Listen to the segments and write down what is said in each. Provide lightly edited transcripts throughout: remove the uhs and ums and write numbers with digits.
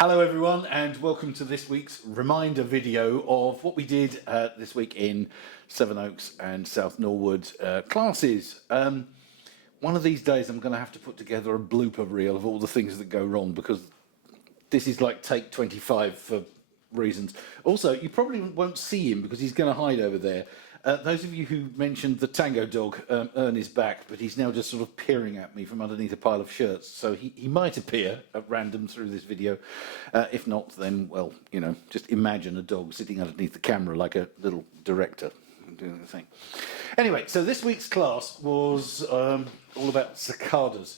Hello everyone and welcome to this week's reminder video of what we did this week in Sevenoaks and South Norwood classes. One of these days I'm going to have to put together a blooper reel of all the things that go wrong, because this is like take 25 for reasons. Also, you probably won't see him because he's going to hide over there. Those of you who mentioned the tango dog, Ern is back, but he's now just sort of peering at me from underneath a pile of shirts. So he might appear at random through this video. If not, then, well, you know, just imagine a dog sitting underneath the camera like a little director doing the thing. Anyway, so this week's class was all about sacadas.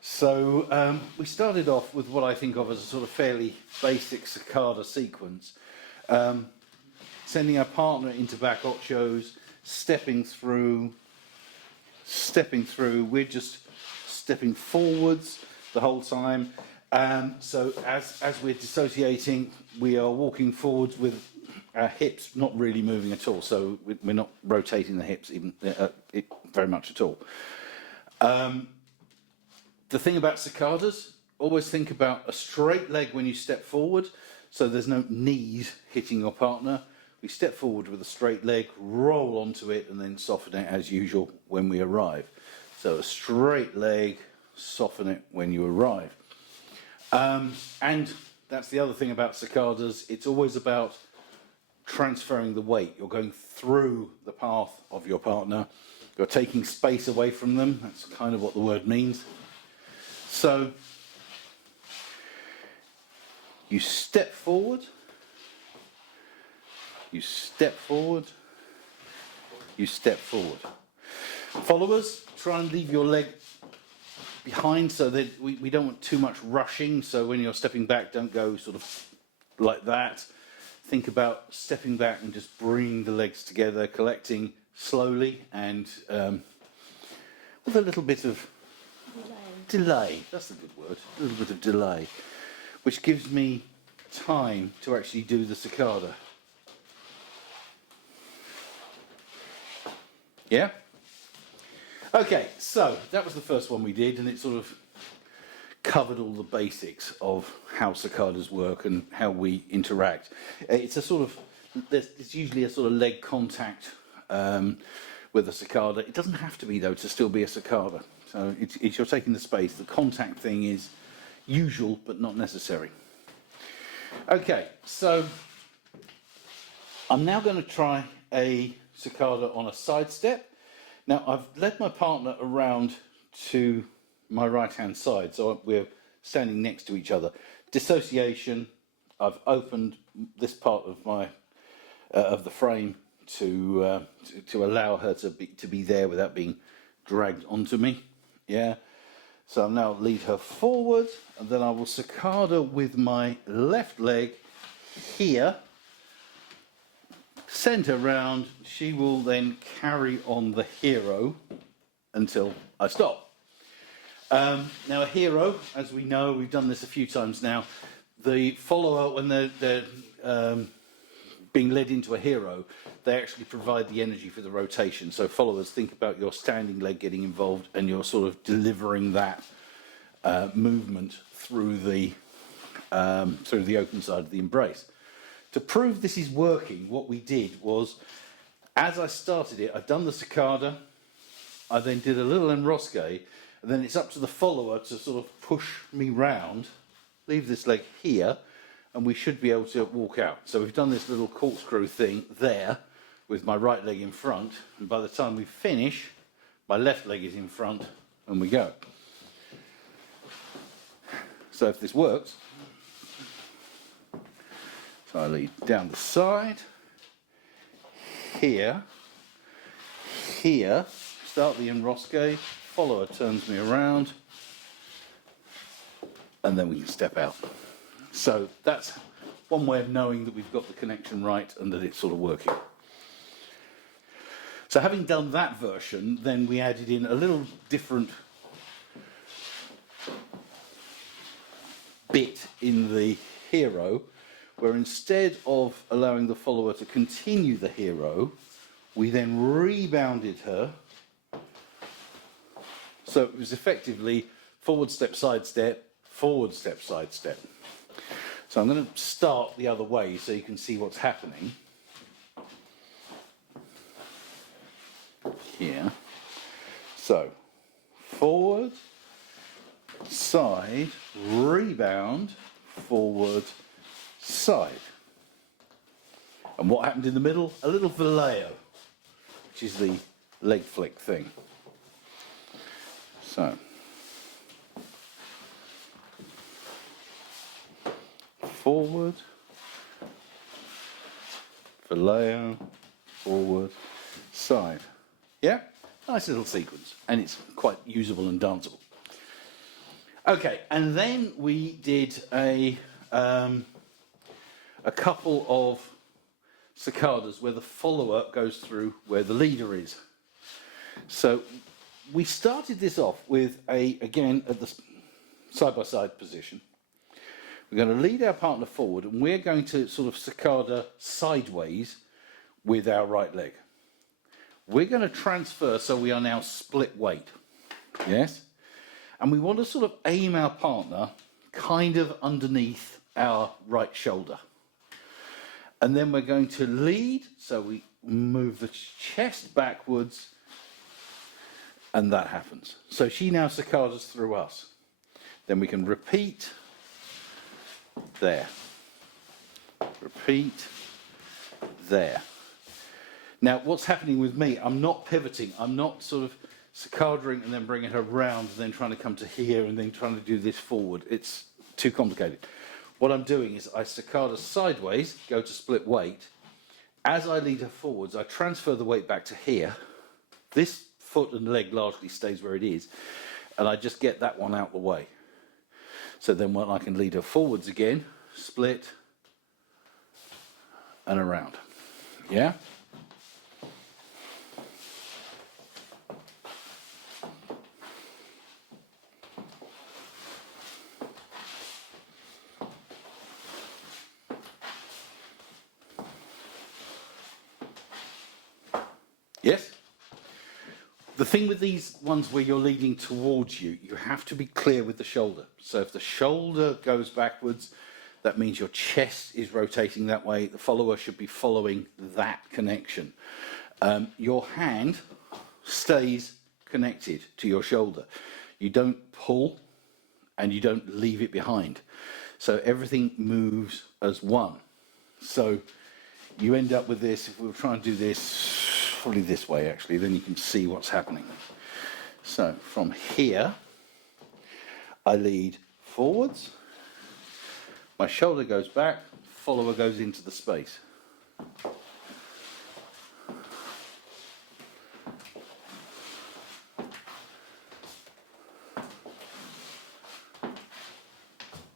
So we started off with what I think of as a sort of fairly basic sacada sequence. Sending our partner into back ochos, stepping through, we're just stepping forwards the whole time. So as we're dissociating, we are walking forwards with our hips not really moving at all, so we're not rotating the hips even very much at all. The thing about sacadas, always think about a straight leg when you step forward, so there's no knees hitting your partner. We step forward with a straight leg, roll onto it, and then soften it as usual when we arrive. So a straight leg, soften it when you arrive. And that's the other thing about sacadas. It's always about transferring the weight. You're going through the path of your partner. You're taking space away from them. That's kind of what the word means. So you step forward. You step forward, you step forward. Followers, try and leave your leg behind so that we don't want too much rushing. So when you're stepping back, don't go sort of like that. Think about stepping back and just bringing the legs together, collecting slowly and with a little bit of delay. That's a good word, a little bit of delay, which gives me time to actually do the sacada. Yeah? Okay, so that was the first one we did, and it sort of covered all the basics of how sacadas work and how we interact. It's a sort of, there's usually a sort of leg contact with a sacada. It doesn't have to be, though, to still be a sacada. So it's you're taking the space. The contact thing is usual, but not necessary. Okay, so I'm now going to try a sacada on a side step. Now I've led my partner around to my right hand side, so we're standing next to each other. Dissociation, I've opened this part of my of the frame to allow her to be there without being dragged onto me. Yeah. So I'll now lead her forward, and then I will sacada with my left leg here. Send her round. She will then carry on the hero until I stop. Now a hero, as we know, we've done this a few times now, the follower, when they're being led into a hero, they actually provide the energy for the rotation. So followers, think about your standing leg getting involved and you're sort of delivering that movement through the open side of the embrace. To prove this is working, what we did was, as I started it, I'd done the sacada, I then did a little enrosque, and then it's up to the follower to sort of push me round, leave this leg here, and we should be able to walk out. So we've done this little corkscrew thing there, with my right leg in front, and by the time we finish, my left leg is in front, and we go. So if this works, so I lead down the side, here, start the enrosque, follower turns me around, and then we can step out. So that's one way of knowing that we've got the connection right and that it's sort of working. So having done that version, then we added in a little different bit in the hero, where instead of allowing the follower to continue the hero, we then rebounded her. So it was effectively forward step, side step, forward step, side step. So I'm going to start the other way so you can see what's happening. Here. So, forward, side, rebound, forward, side. And what happened in the middle? A little voleo, which is the leg flick thing. So, forward, voleo, forward, side. Yeah? Nice little sequence, and it's quite usable and danceable. Okay, and then we did a couple of sacadas where the follower goes through where the leader is. So we started this off with again at the side-by-side position. We're going to lead our partner forward, and we're going to sort of sacada sideways with our right leg. We're going to transfer so we are now split weight, yes? And we want to sort of aim our partner kind of underneath our right shoulder. And then we're going to lead, so we move the chest backwards, and that happens. So she now sacadas through us. Then we can repeat, there. Repeat, there. Now, what's happening with me, I'm not pivoting. I'm not sort of sacadering and then bringing her round and then trying to come to here and then trying to do this forward. It's too complicated. What I'm doing is I sacada sideways, go to split weight. As I lead her forwards, I transfer the weight back to here. This foot and leg largely stays where it is. And I just get that one out the way. So then when I can lead her forwards again, split and around. Yeah? Yes? The thing with these ones where you're leading towards you, you have to be clear with the shoulder. So if the shoulder goes backwards, that means your chest is rotating that way. The follower should be following that connection. Your hand stays connected to your shoulder. You don't pull and you don't leave it behind. So everything moves as one. So you end up with this, if we were trying to do this, probably this way actually, then you can see what's happening. So from here, I lead forwards, my shoulder goes back, follower goes into the space.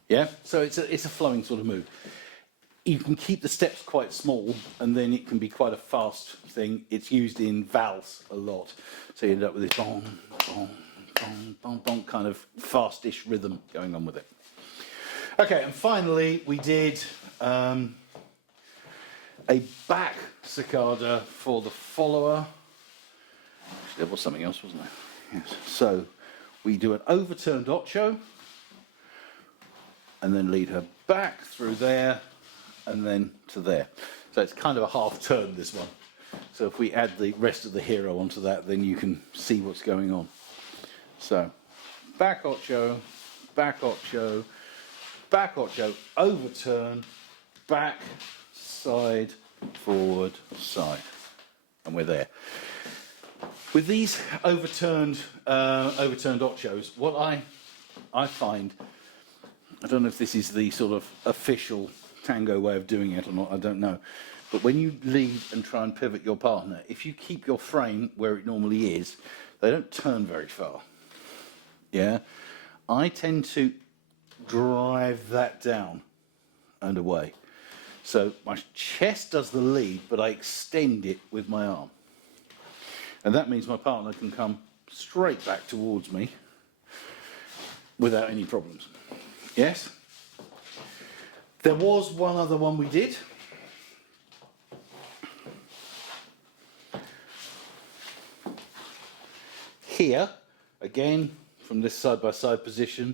Yeah, so it's a flowing sort of move. You can keep the steps quite small, and then it can be quite a fast thing. It's used in valse a lot, so you end up with this bong, bong, bong, bong, bong kind of fastish rhythm going on with it. Okay, and finally we did a back sacada for the follower. Actually, there was something else, wasn't there? Yes. So we do an overturned ocho, and then lead her back through there, and then to there. So it's kind of a half turn, this one. So if we add the rest of the hero onto that, then you can see what's going on. So back ocho, back ocho, back ocho, overturn, back, side, forward, side. And we're there. With these overturned ochos, what I find, I don't know if this is the sort of official tango way of doing it or not, I don't know. But when you lead and try and pivot your partner, if you keep your frame where it normally is, they don't turn very far. Yeah? I tend to drive that down and away. So my chest does the lead, but I extend it with my arm. And that means my partner can come straight back towards me without any problems. Yes? There was one other one we did. Here, again, from this side-by-side position,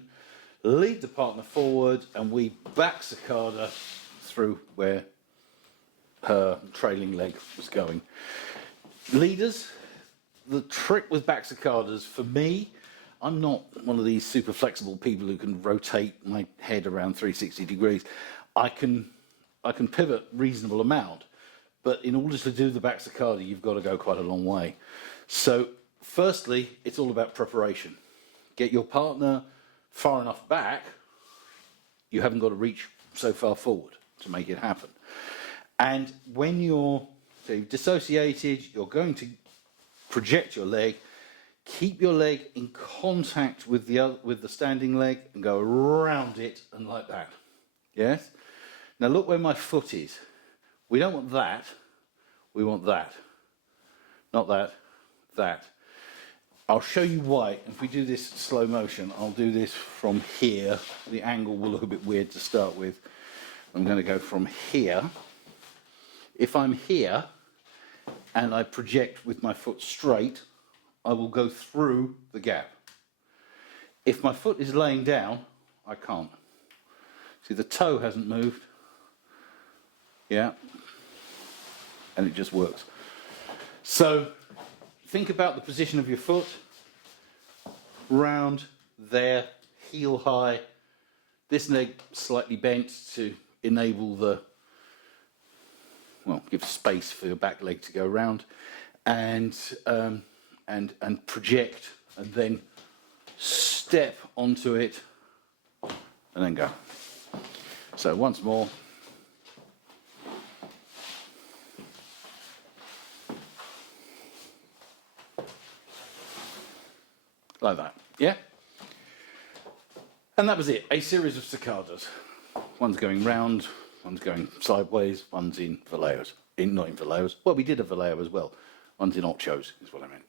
lead the partner forward, and we back Sacada through where her trailing leg was going. Leaders, the trick with back Sacadas, for me, I'm not one of these super flexible people who can rotate my head around 360 degrees. I can pivot reasonable amount, but in order to do the back Sacada, you've got to go quite a long way. So firstly, it's all about preparation. Get your partner far enough back, you haven't got to reach so far forward to make it happen. And when you've dissociated, you're going to project your leg, keep your leg in contact with the standing leg and go around it and like that. Yes? Now look where my foot is. We don't want that, we want that. Not that, that. I'll show you why. If we do this slow motion, I'll do this from here. The angle will look a bit weird to start with. I'm going to go from here. If I'm here and I project with my foot straight, I will go through the gap. If my foot is laying down, I can't. See, the toe hasn't moved. Yeah. And it just works. So think about the position of your foot. Round there, heel high. This leg slightly bent to enable give space for your back leg to go around, and project, and then step onto it, and then go. So once more. Like that, yeah? And that was it, a series of Sacadas. One's going round, one's going sideways, one's in Valleos. Not in Valleos. Well, we did a Vallejo as well. One's in Ochos, is what I meant.